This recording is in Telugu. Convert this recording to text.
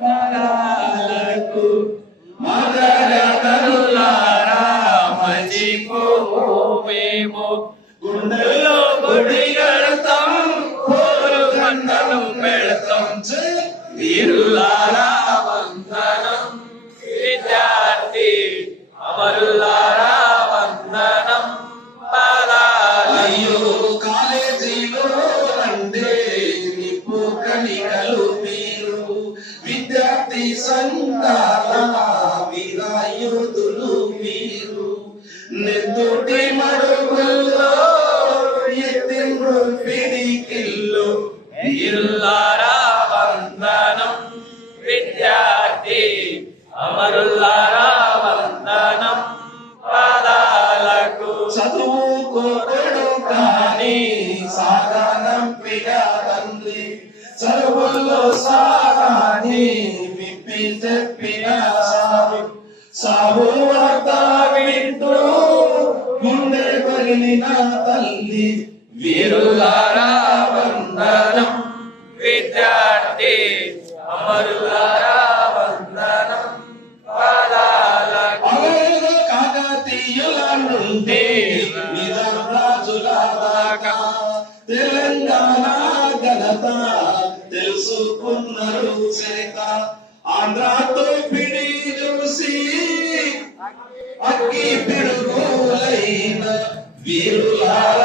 తరాలకు మగరతరులారా మర్చిపోవేమో గుండెల్లో గుడి కడతాం కోరు గంటలు పెడతాం వీరులారా వందనం విద్యార్థి అమరులారా వందనం పాదాలయ్యో కాలేజీలో రండే నిప్పు కణికలు మీరు విద్యార్థి సంఘాల వీరాయుధులు మీరు నెత్తుటి మడుగుల్లో ఎత్తిండ్రు పిడికిళ్ళు వీరులారా వందనం విద్యార్థి అమరులారా వందనం పాదాలకు చదువుకోడు కానీ సాధనం పిగా తండ్రి చదువుల్లో సాగాని విప్పి చెప్పిన సాగు వార్త వింటూ గుండె పగిలిన తల్లి వీరులారా వందనం విద్యార్థి అమరులారా వందనం పాదాలకు కాకతీయుల నుండి నిజాం రాజుల దాకా తెలంగాణ ఘనత తెలుసుకున్నారు చేత ఆంధ్రాతో పిడి చూసి అక్కి పిడుగులైన వీరులారా